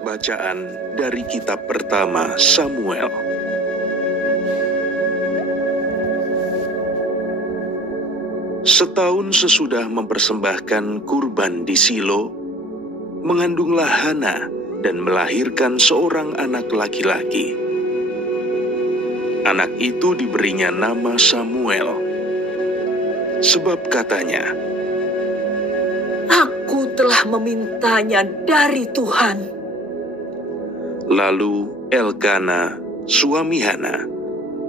Bacaan dari kitab pertama Samuel. Setahun sesudah mempersembahkan kurban di Silo, mengandunglah Hana dan melahirkan seorang anak laki-laki. Anak itu diberinya nama Samuel, sebab katanya, "Aku telah memintanya dari Tuhan." Lalu Elkana, suami Hana,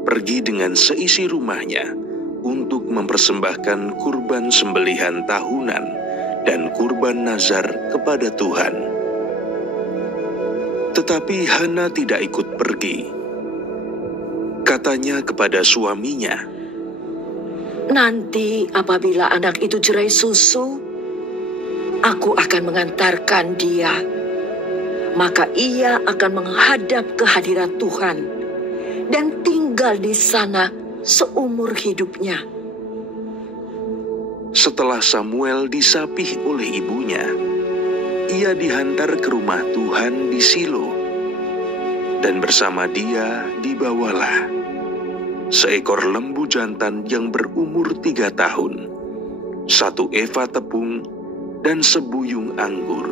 pergi dengan seisi rumahnya untuk mempersembahkan kurban sembelihan tahunan dan kurban nazar kepada Tuhan. Tetapi Hana tidak ikut pergi. Katanya kepada suaminya, "Nanti apabila anak itu jerai susu, aku akan mengantarkan dia. Maka ia akan menghadap ke hadirat Tuhan dan tinggal di sana seumur hidupnya." Setelah Samuel disapih oleh ibunya, ia dihantar ke rumah Tuhan di Silo, dan bersama dia dibawalah seekor lembu jantan yang berumur 3 tahun, 1 eva tepung, dan sebuyung anggur.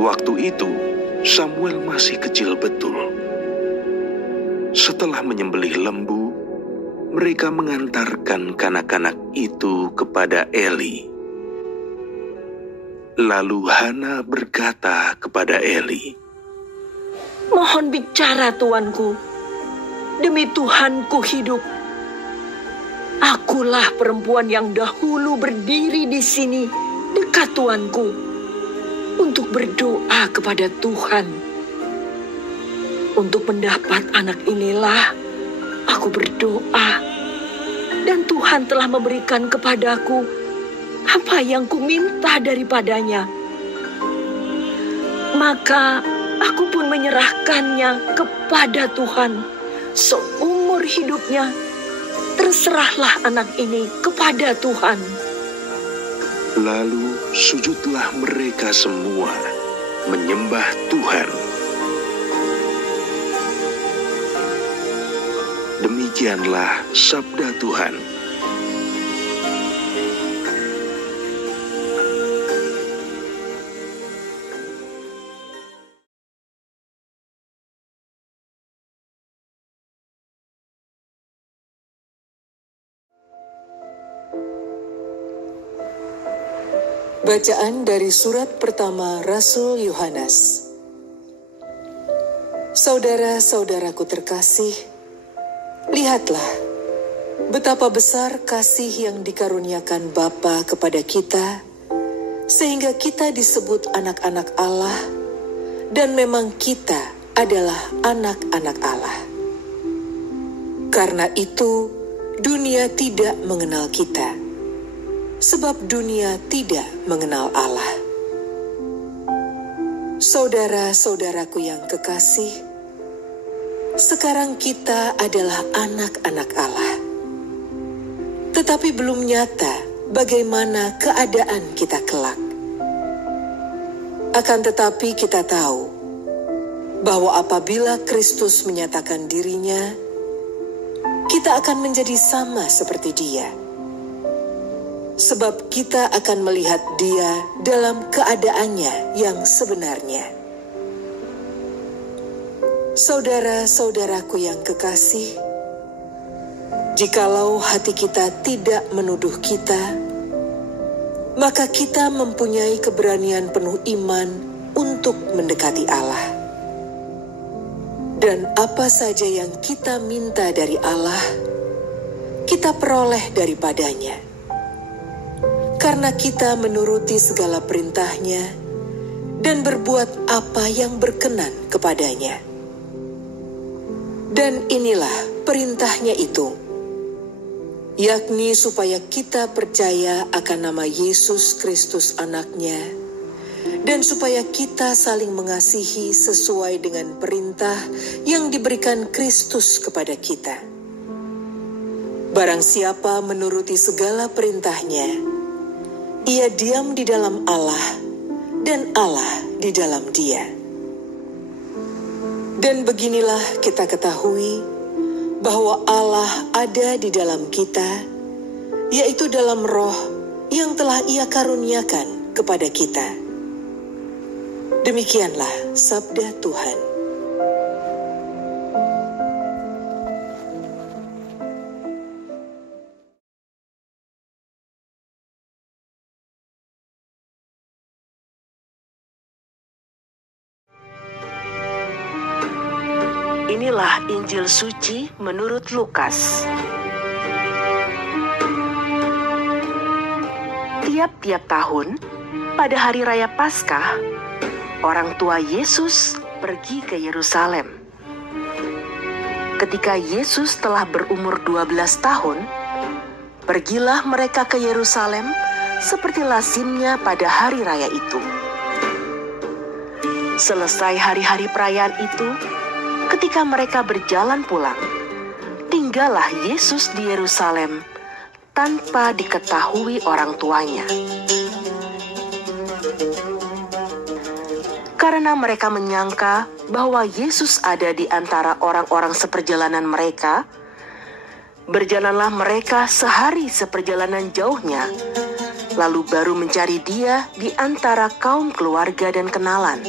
Waktu itu Samuel masih kecil betul. Setelah menyembelih lembu, mereka mengantarkan kanak-kanak itu kepada Eli. Lalu Hana berkata kepada Eli, "Mohon bicara, tuanku. Demi Tuhanku hidup. Akulah perempuan yang dahulu berdiri di sini dekat tuanku untuk berdoa kepada Tuhan. Untuk mendapat anak inilah aku berdoa, dan Tuhan telah memberikan kepadaku apa yang kuminta daripadanya. Maka aku pun menyerahkannya kepada Tuhan seumur hidupnya. Terserahlah anak ini kepada Tuhan." Lalu sujudlah mereka semua menyembah Tuhan. Demikianlah sabda Tuhan. Bacaan dari surat pertama Rasul Yohanes. Saudara-saudaraku terkasih, lihatlah betapa besar kasih yang dikaruniakan Bapa kepada kita, sehingga kita disebut anak-anak Allah, dan memang kita adalah anak-anak Allah. Karena itu, dunia tidak mengenal kita, sebab dunia tidak mengenal Allah. Saudara-saudaraku yang kekasih, sekarang kita adalah anak-anak Allah. Tetapi belum nyata bagaimana keadaan kita kelak. Akan tetapi kita tahu bahwa apabila Kristus menyatakan dirinya, kita akan menjadi sama seperti Dia. Sebab kita akan melihat Dia dalam keadaannya yang sebenarnya. Saudara-saudaraku yang kekasih, jikalau hati kita tidak menuduh kita, maka kita mempunyai keberanian penuh iman untuk mendekati Allah. Dan apa saja yang kita minta dari Allah, kita peroleh daripadanya. Karena kita menuruti segala perintahnya dan berbuat apa yang berkenan kepadanya. Dan inilah perintahnya itu, yakni supaya kita percaya akan nama Yesus Kristus anaknya, dan supaya kita saling mengasihi sesuai dengan perintah yang diberikan Kristus kepada kita. Barang siapa menuruti segala perintahnya, ia diam di dalam Allah, dan Allah di dalam Dia. Dan beginilah kita ketahui bahwa Allah ada di dalam kita, yaitu dalam Roh yang telah Ia karuniakan kepada kita. Demikianlah sabda Tuhan. Inilah Injil suci menurut Lukas. Tiap-tiap tahun, pada hari raya Paskah, orang tua Yesus pergi ke Yerusalem. Ketika Yesus telah berumur 12 tahun, pergilah mereka ke Yerusalem seperti lazimnya pada hari raya itu. Selesai hari-hari perayaan itu, ketika mereka berjalan pulang, tinggallah Yesus di Yerusalem tanpa diketahui orang tuanya. Karena mereka menyangka bahwa Yesus ada di antara orang-orang seperjalanan mereka, berjalanlah mereka sehari seperjalanan jauhnya, lalu baru mencari Dia di antara kaum keluarga dan kenalan.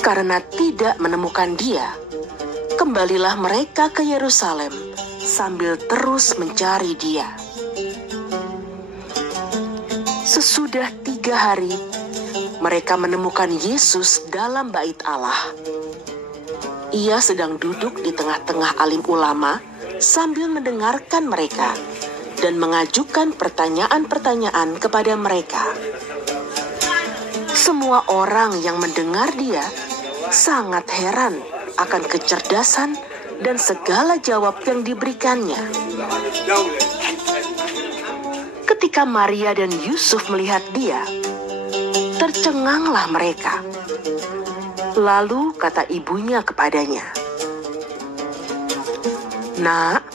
Karena tidak menemukan Dia, kembalilah mereka ke Yerusalem sambil terus mencari Dia. Sesudah 3 hari, mereka menemukan Yesus dalam bait Allah. Ia sedang duduk di tengah-tengah alim ulama sambil mendengarkan mereka dan mengajukan pertanyaan-pertanyaan kepada mereka. Semua orang yang mendengar Dia sangat heran akan kecerdasan dan segala jawab yang diberikannya. Ketika Maria dan Yusuf melihat Dia, tercenganglah mereka. Lalu kata ibunya kepadanya, "Nak,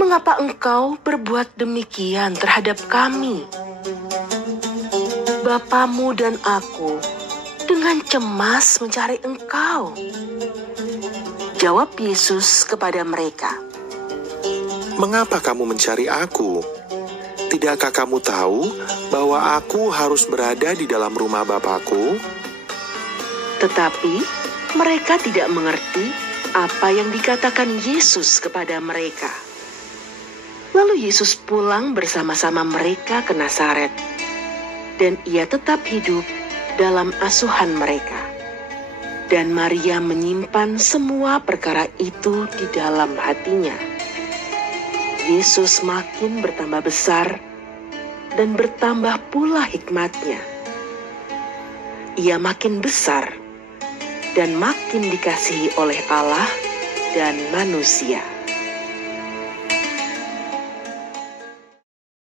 mengapa engkau berbuat demikian terhadap kami? Bapamu dan aku dengan cemas mencari engkau." Jawab Yesus kepada mereka, "Mengapa kamu mencari aku? Tidakkah kamu tahu bahwa aku harus berada di dalam rumah Bapakku?" Tetapi mereka tidak mengerti apa yang dikatakan Yesus kepada mereka. Lalu Yesus pulang bersama-sama mereka ke Nazaret, dan Ia tetap hidup dalam asuhan mereka. Dan Maria menyimpan semua perkara itu di dalam hatinya. Yesus makin bertambah besar dan bertambah pula hikmatnya. Ia makin besar dan makin dikasihi oleh Allah dan manusia.